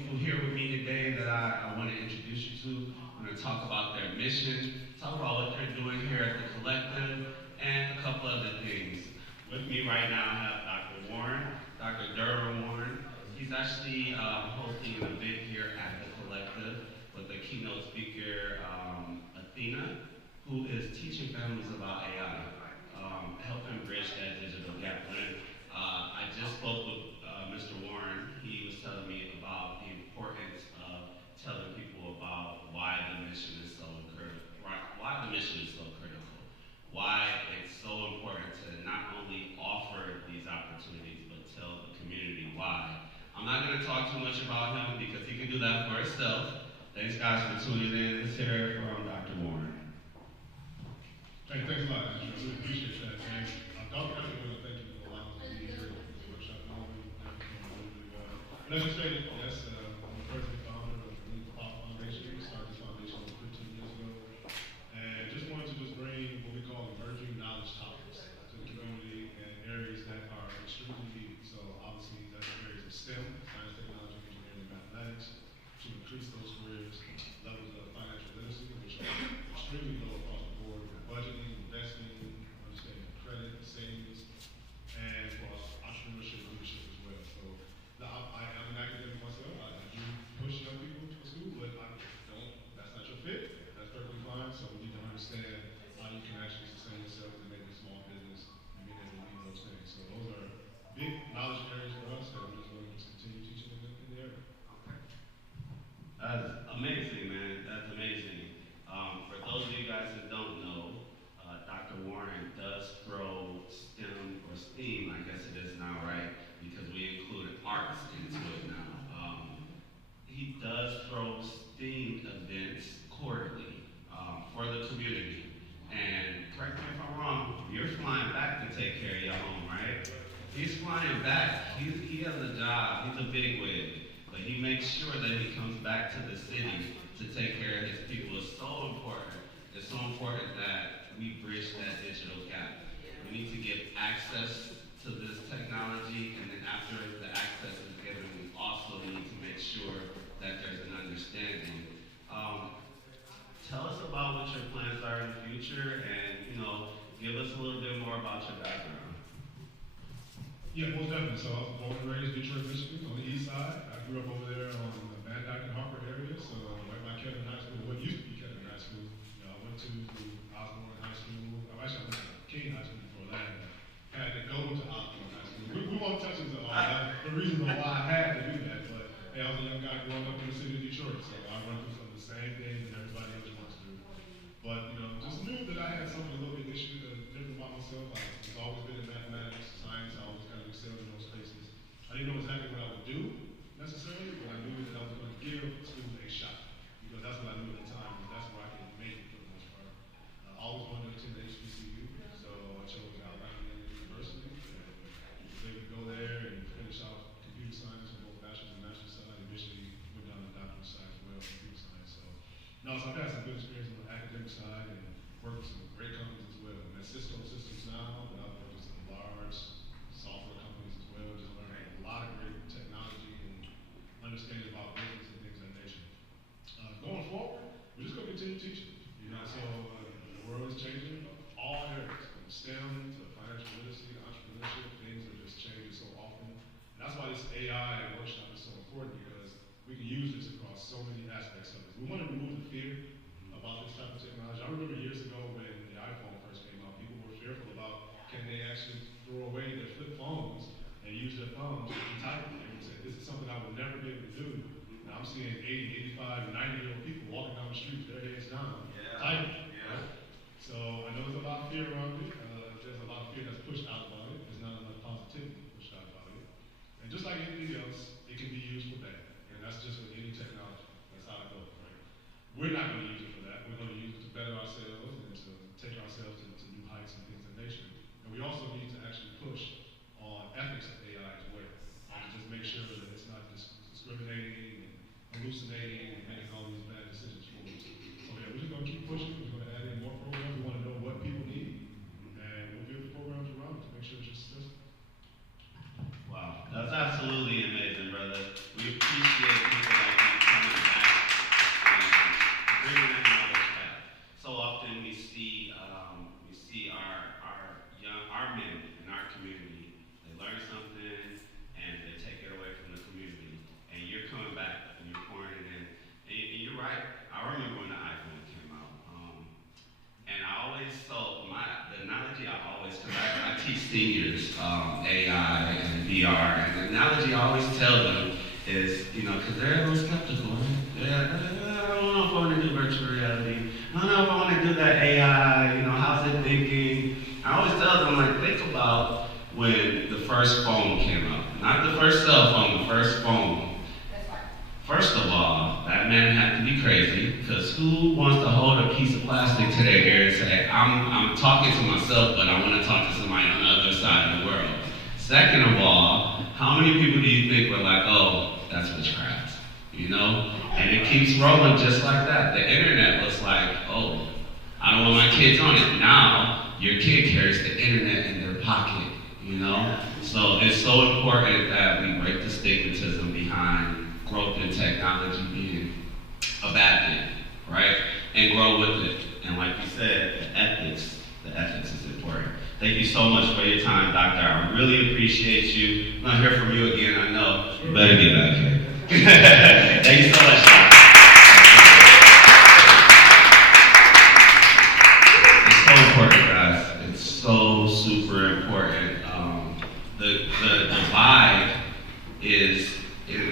people here with me today that I want to introduce you to. I'm going to talk about their mission, talk about what they're doing here at the collective, and a couple other things. With me right now, I have Dr. Warren, Dr. Derwin Warren. He's actually hosting an event here at the collective with the keynote speaker, Athena, who is teaching families about AI, helping bridge that digital gap. I just spoke with Mr. Warren. He was telling me about the importance of telling people about why the mission is so critical, why the mission is so critical, why it's so important to not only offer these opportunities, but tell the community why. I'm not going to talk too much about him because he can do that for himself. Thanks guys for tuning in. Let's hear from Dr. Warren. Hey, thanks a lot, Andrew. I really appreciate that. And Dr. I want to thank you for allowing us to be here at the workshop. As you stated, yes, I'm the president and founder of the Pop Foundation. We started this foundation over 15 years ago. And just wanted to bring what we call emerging knowledge topics to the community and areas that are extremely needed. So obviously that's areas of STEM, science, technology, engineering, and mathematics, to increase those careers, levels of financial literacy, which are extremely low across the board with budgeting, investing, understanding credit, savings, and for entrepreneurship and leadership as well. So I am an academic myself. I do push young people to school, but that's not your fit. That's perfectly fine. So we need to understand how you can actually sustain yourself and make a small business and being able to lead those things. So those are big knowledge areas for us that we're just going to continue teaching in the area. That's amazing, man. That's amazing. For those of you guys that don't know, Dr. Warren does throw STEM or STEAM, I guess it is now, right? Because we included arts into it now. He does throw STEAM events quarterly for the community. And correct me if I'm wrong, you're flying back to take care of your home, right? He's flying back. He has a job. He's a bigwig. But he makes sure that he comes back to the city to take care of his people. It's so important. It's so important that we bridge that digital gap. We need to give access to this technology, and then after the access is given, we also need to make sure that there's an understanding. Tell us about what your plans are in the future, and give us a little bit more about your background. Yeah, most definitely. So I was born and raised in Detroit, Michigan, on the east side. I grew up over there on the Van Dyke and Harper area, so right by Kettering High School, what used to be Kettering High School. I went to Osborne High School. Actually, I went to King High School before that. Had to go to Osborne High School. We won't touch into all that, the reason why I had to do that, but hey, I was a young guy growing up in the city of Detroit, so I run through some of the same things that everybody else wants to do. But just knew that I had something a little bit different about myself. I've always been in mathematics, science. I always kind of excelled in those spaces. I didn't know exactly what I would do necessarily, but I knew that I was going to give school a shot because that's what I knew at the time. That's where I could make it for the most part. I always wanted to attend the HBCU, so I chose Alabama University. And was able to go there and finish out computer science on both bachelor's and master's side. Eventually went down to the doctorate side as well, computer science. So I've had some good experience on the academic side and worked with some great companies as well. I'm at Cisco Systems now, but I've worked with some large software companies as well, just learning a lot of great technology and understanding about business and things of that nature. Going forward, we're just going to continue teaching. The world is changing, all areas, from STEM to financial literacy to entrepreneurship, things are just changing so often. And that's why this AI workshop is so important because we can use this across so many aspects of it. We want to remove the fear about this type of technology. I remember years ago when the iPhone first came out, people were fearful about can they actually throw away their flip phones and use their thumbs to type. They would say, this is something I would never be able to do. Now I'm seeing 80, 85, 90-year-old people walking down the street with their heads down, typing. Yeah. Right? So I know there's a lot of fear around it. There's a lot of fear that's pushed out about it. There's not enough positivity pushed out about it. And just like anything else, it can be used for bad. And that's just with any technology. That's how it goes, right? We're not going to use it for that. We're going to use it to better ourselves and to take ourselves to new heights and things of that nature. And we also need to actually push on ethics of AI as well. And to just make sure that it's not discriminating and hallucinating and making all these bad decisions for us. So yeah, we're just going to keep pushing. We're going analogy I always tell them is, because they're a little skeptical. Right? I don't know if I want to do virtual reality. I don't know if I want to do that AI. How's it thinking? I always tell them, like, think about when the first phone came out. Not the first cell phone, the first phone. First of all, that man had to be crazy, because who wants to hold a piece of plastic to their ear and say, I'm talking to myself, but I want to talk to somebody on the other side of the world? Second of all, how many people do you think were like, oh, that's witchcraft? And it keeps rolling just like that. The internet was like, oh, I don't want my kids on it. Now, your kid carries the internet in their pocket, So it's so important that we break the stigmatism behind growth in technology being a bad thing, right? And grow with it. And like you said, the ethics is important. Thank you so much for your time, Doctor. I really appreciate you. I'm gonna hear from you again, I know. You better get back here. Thank you so much, Doctor. It's so important, guys. It's so super important. The divide is,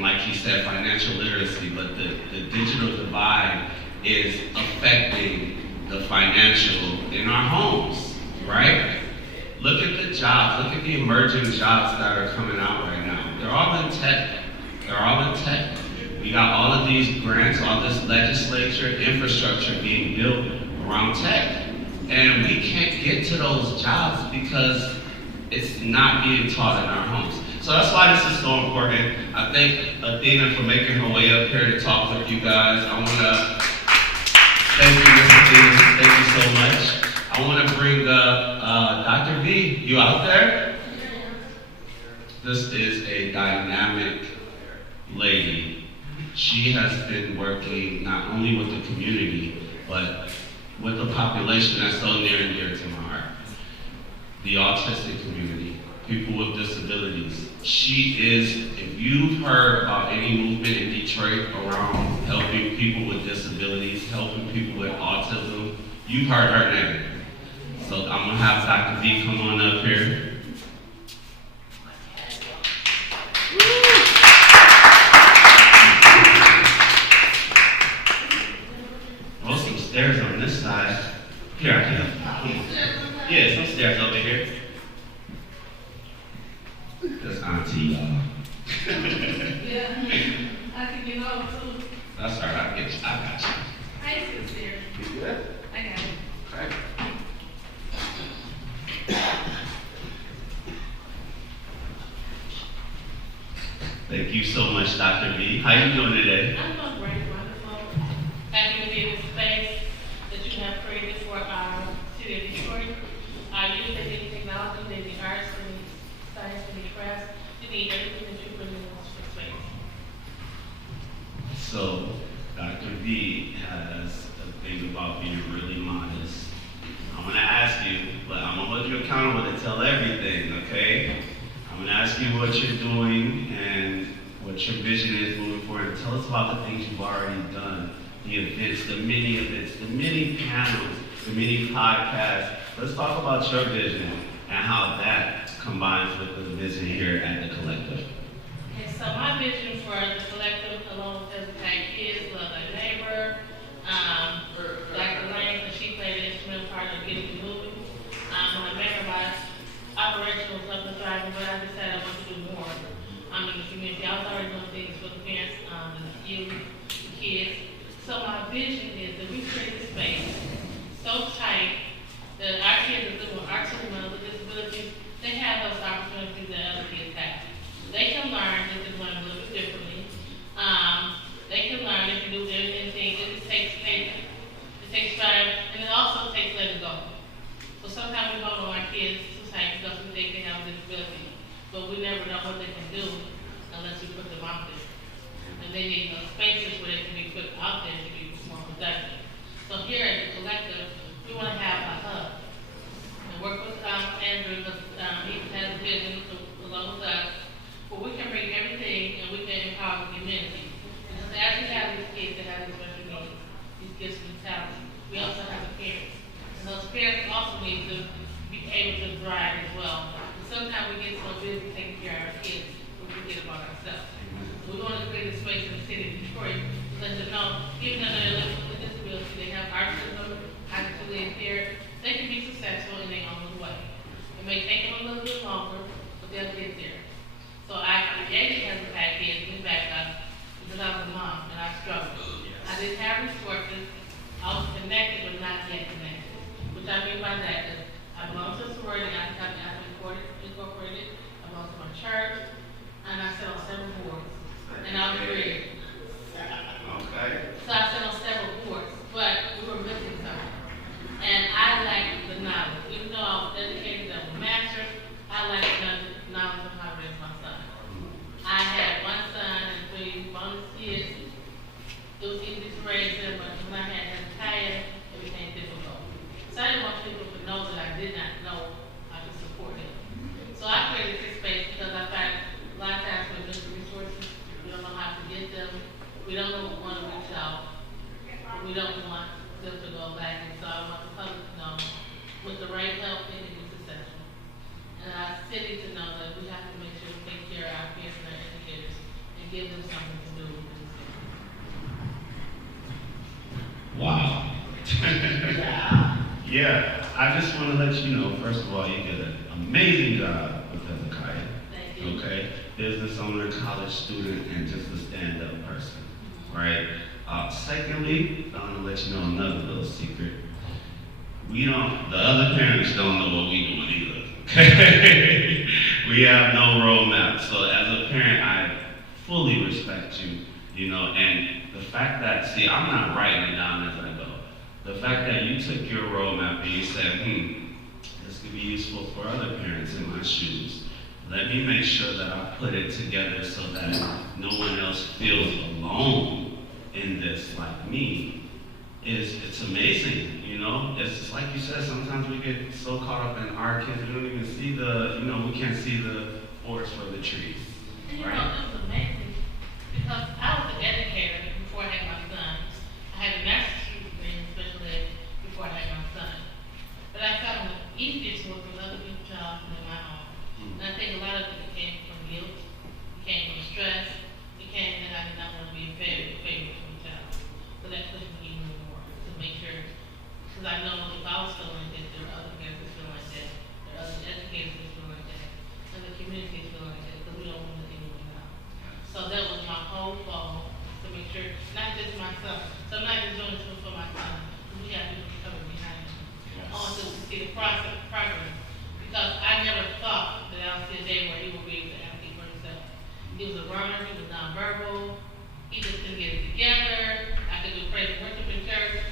like he said, financial literacy, but the digital divide is affecting the financial in our homes, right? Look at the jobs, look at the emerging jobs that are coming out right now. They're all in tech. We got all of these grants, all this legislature, infrastructure being built around tech. And we can't get to those jobs because it's not being taught in our homes. So that's why this is so important. I thank Athena for making her way up here to talk with you guys. I want to thank you, Miss Athena. Thank you so much. I want to bring up Dr. V. You out there? This is a dynamic lady. She has been working not only with the community, but with a population that's so near and dear to my heart. The autistic community, people with disabilities. She is, if you've heard about any movement in Detroit around helping people with disabilities, helping people with autism, you've heard her name. So I'm gonna have Dr. V come on up here. Oh, some stairs on this side. Here, I can. Yeah, some stairs over here. That's auntie, y'all. Yeah, I can get off too. That's all right, I got you. I used to see her. You good? I got it. Okay. Thank you so much, Dr. V. How you doing today? I'm doing great, wonderful. Happy to be in this space that you have created for our city of Detroit. Youth, they need technology, they need arts, they need science, they need crafts, they need everything that you put in this space. So, Dr. V has a thing about being really modest. I'm gonna ask you, but I'm gonna hold you accountable to tell everything, okay? I'm gonna ask you what you're doing and what your vision is moving forward. Tell us about the things you've already done, the events, the mini panels, the mini podcasts. Let's talk about your vision and how that combines with the vision here at the collective. Okay, so my vision for the collective, along with Educate Kids, Love Thy Neighbor, Dr. Lane, because she played an instrumental part of getting me moving. When I met her, my operation was up and thriving, but I decided I wanted to do more in the community. I was already doing things for the parents, the youth, the kids. So my vision is that we create a space so tight that our kids that live with autism and other disabilities, they have those opportunities that other kids have. They can learn, they can learn a little bit differently. They can learn, they can do anything. It takes patience, it takes drive, and it also takes letting go. So sometimes we hold on our kids too tight because we think they have a disability, but we never know what they can do unless we put them out there. And they need spaces where they can be put out there to be more productive. So here at the collective, we want to have a hub and work with Andrew because he has a vision along with us where we can bring everything and we can empower the community. Because as we have these kids that have these special needs, these gifts and talents, we also have the parents. And those parents also need to be able to thrive as well. And sometimes we get so busy taking care of our kids, we forget about ourselves. We want to create a space in the city of Detroit to let them know, even though they're living with a disability, they have autism, cognitively impaired, they can be successful in their own way. It may take them a little bit longer, but they'll get there. So I created as a package, went back up, because I was a mom and I struggled. I didn't have resources, I was connected but not yet connected. Which I mean by that is I belong to a sorority, I've incorporated, I belong to my church, and I sit on several boards. And I was great. Okay. So I sat on several boards, but we were missing something. And I lacked the knowledge. Even though I was educated, I was a master, I lacked the knowledge of how to raise my son. I had one son and 3 bonus kids. It was easy to raise them, but when I had Hezekiah, it became difficult. So I didn't want people to know that I did not know how to support him. So I created this space because I found a lot of times with different resources, we don't know how to get them. We don't want to reach out. We don't want them to go back. And so I want the public to know with the right help, they can be successful. And our city to know that we have to make sure we take care of our peers and our educators and give them something to do with this. Wow. Yeah, I just want to let you know, first of all, you did an amazing job with Hezekiah. Thank you. Okay? Business owner, college student, and just a stand-up person. Right? Secondly, I want to let you know another little secret. The other parents don't know what we're doing either. Okay? We have no roadmap. So as a parent, I fully respect you, and the fact that, I'm not writing it down as I go. The fact that you took your roadmap and you said, this could be useful for other parents in my shoes. Let me make sure that I put it together so that no one else feels alone in this like me. It's amazing, It's just like you said, sometimes we get so caught up in our kids, we don't even see we can't see the forest for the trees, And right? it was amazing because I was an educator before I had my son. I had a master's degree in special ed before I had my son. But I found the easiest work with other people's jobs than my own. And I think a lot of it came from guilt, it came from stress, it came that I did not want to be a favorite for the child. So that pushed me even more to make sure, because I know if I was feeling like that, there are other parents that feel like that, there are other educators that feel like that, and the community feel like that, because we don't want to do anyone out. So that was my whole goal, to make sure, not just my son, so I'm not just doing this for my son, because we have people coming behind me. I want them to see the progress, because I never thought that I would see a day where he would be able to advocate for himself. He was a runner, he was nonverbal, he just couldn't get it together. I could do praise and worship in church,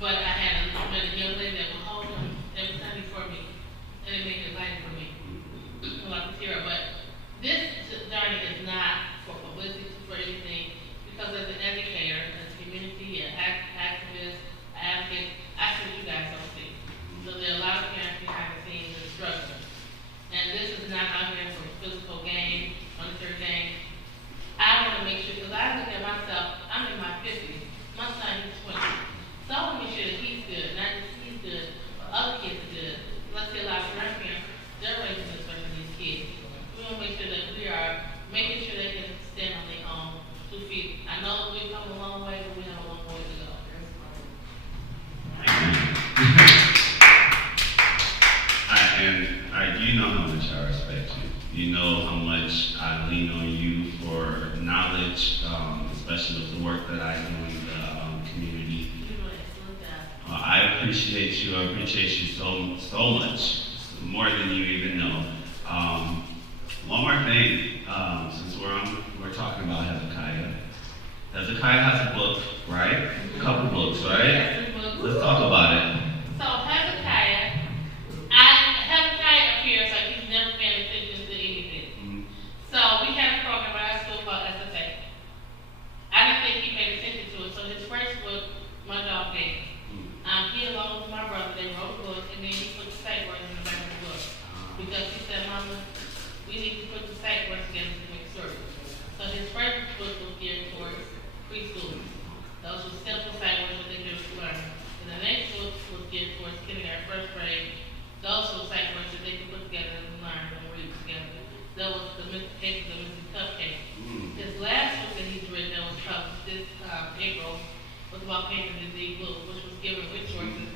but I had a young lady that would hold him every Sunday for me, and it made it light for me. So I could tear up. But this journey is not for publicity, for anything, because as an educator, as a community, an activist, an advocate, I see what you guys don't see. So there are a lot of parents behind the scenes that are struggling. And this is not out here for physical gain, monetary gain. I want to make sure, because I look at myself, I'm in my 50s, my son is 20. So I want to make sure that he's good, not just he's good, but other kids are good. Let's say a lot of grandparents, they're raising especially these kids. We want to make sure that we are making sure they can stand on their own 2 feet. I know we've come a long way, but we have a long way to go. You know how much I respect you. You know how much I lean on you for knowledge, especially with the work that I do in the community. I appreciate you. I appreciate you so much, more than you even know. One more thing, since we're talking about Hezekiah. Hezekiah has a book, right? A couple books, right? Let's talk about it. So Hezekiah appears like he's never paying attention to anything. Mm-hmm. So we had a program at our school called SSA. I didn't think he paid attention to it. So his first book, my dog gave. He along with my brother, they wrote a book, and then he put the sight words in the back of the book. Because he said, Mama, we need to put the sight words together to make stories. So his first book was geared towards preschoolers. Those were simple sight words that they could learn. And the next book was football came in the D Blue, which was giving resources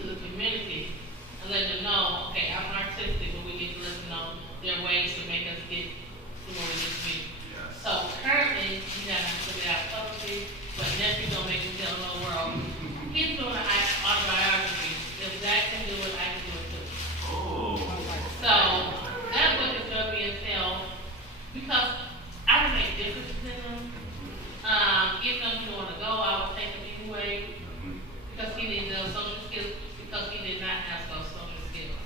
to the community and let them know, okay, I'm artistic, but we need to let them know there are ways to make us get to where we need to be. Yes. So currently, we haven't put it out publicly, but nephew don't make me tell the whole world. He's doing an autobiography. If Zach can do it, I can do it too. Oh. So that book is going to be entailed because I don't make differences in them. If he don't want to go, I will take him anyway because he needs those social skills because he did not have those social skills.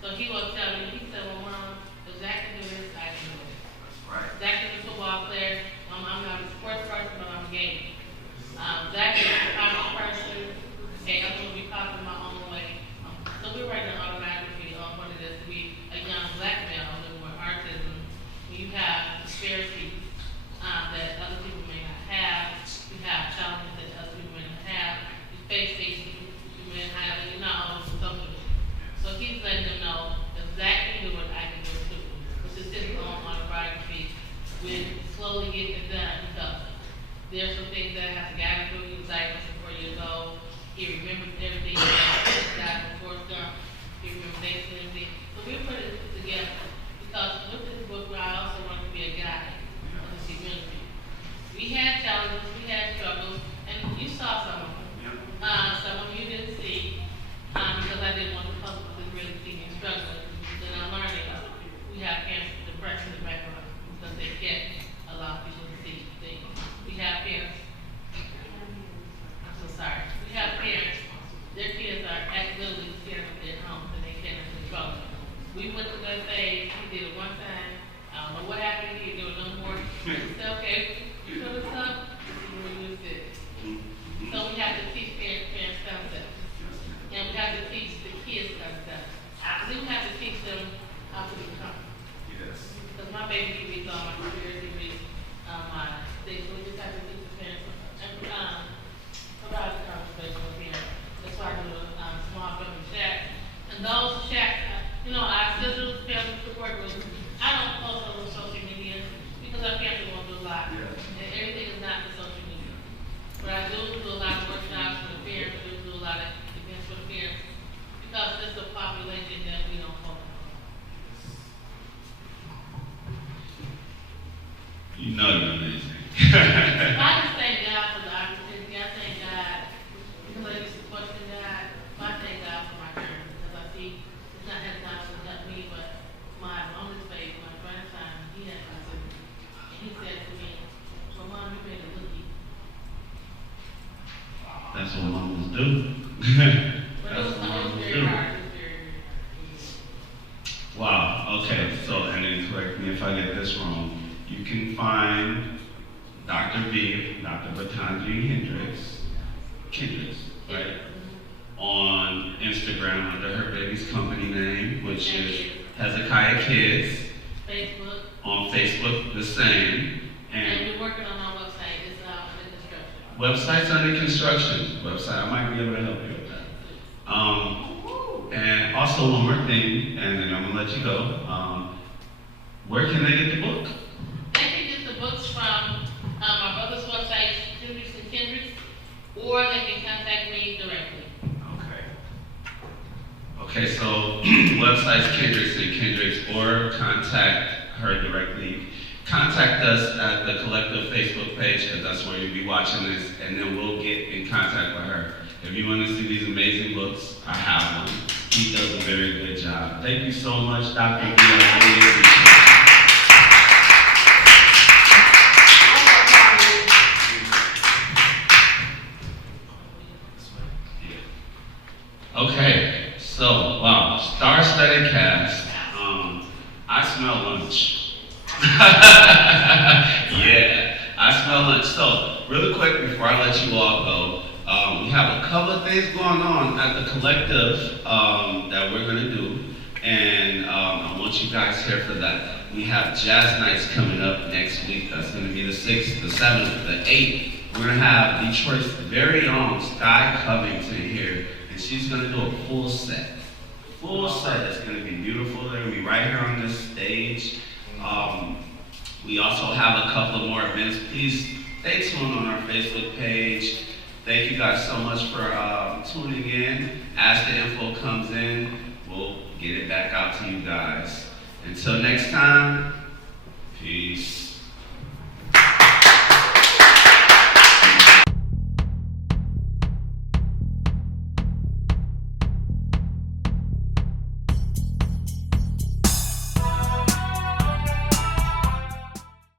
So he will tell me, he said, well, Mom, if Zach can do this, I can do it. Right. Zach is a football player. I'm not a sports person, but I'm a gamer. Zach is a comic person. Hey, I'm going to be popping my own way. So we're writing an autobiography on what it is to be a young black male living with autism. You have disparities that other people may not have. You have challenges that other people may not have. You face things you may not have, and you're not always sociable. So he's letting them know if Zach can do it, I can do it too. Which is his own autobiography. We're slowly getting it done because there's some things that I have to guide him through. He was diagnosed at 4 years old. He remembers everything he got before jump. He remembers everything. So we put it together because with this book, I also want to be a guide of the community. We had challenges, we had struggles, and you saw some of them. Some of you didn't see because I didn't want the public to really see me struggling. Then I'm learning we have parents with depression in the background because they can't allow people to see things. We have parents. I'm so sorry. We have parents, their kids are literally scared of their homes and they can't control it. We went to that phase, he did it one time, I don't know what happened, he did it no more. He said, okay, you know this up, this is where you sit. So we have to teach parents concepts. And we have to teach the kids concepts. Then we have to teach them how to become. Yes. Because my baby reads all my careers, he reads my things, so we just have to teach the parents. And provide the conversation with parents. That's why I do a small family chat. And those chats, our sisters, family support groups, I don't post on social media because our family won't do a lot. Yeah. And everything is not for social media. But I do a lot of workshops for the parents, I do a lot of events for the parents because it's a population that we don't focus on. You know you're amazing. I just thank God for the opportunity. I thank God because I used to question God. I thank God for my journey because I see it's not had time to help me, but my oldest baby, my grandson, he had autism. And he said to me, well, Mom, you made a lookie. That's what mamas do. But That's it what was mamas very do. hard. It was very Wow. Okay. So, and then correct me if I get this wrong. You can find Dr. V, Dr. Vertongie Kendrix, right? On Instagram under her baby's company name, which is Hezekiah Kids. Facebook. On Facebook, the same. And we're working on our website. It's under construction. Website's under construction. Website, I might be able to help you with that. And also one more thing, and then I'm gonna let you go. Where can they get the book? They can get the books from my brother's website, Kendrix and Kendrix, or they can contact me directly. Okay, so websites Kendrix and Kendrix, or contact her directly. Contact us at the Collective Facebook page, because that's where you'll be watching this, and then we'll get in contact with her. If you want to see these amazing books, I have one. He does a very good job. Thank you so much, Dr. B. Okay, so wow, star-studded cast. I smell lunch. Yeah, I smell lunch. So, really quick before I let you all go, we have a couple of things going on at the collective that we're going to do, and I want you guys here for that. We have jazz nights coming up next week. That's going to be the 6th, the 7th, the 8th. We're going to have Detroit's very own Sky Covington here, and she's going to do a full set. Full set. It's going to be beautiful. They're going to be right here on this stage. We also have a couple of more events. Please stay tuned on our Facebook page. Thank you guys so much for tuning in. As the info comes in, we'll get it back out to you guys. Until next time, peace.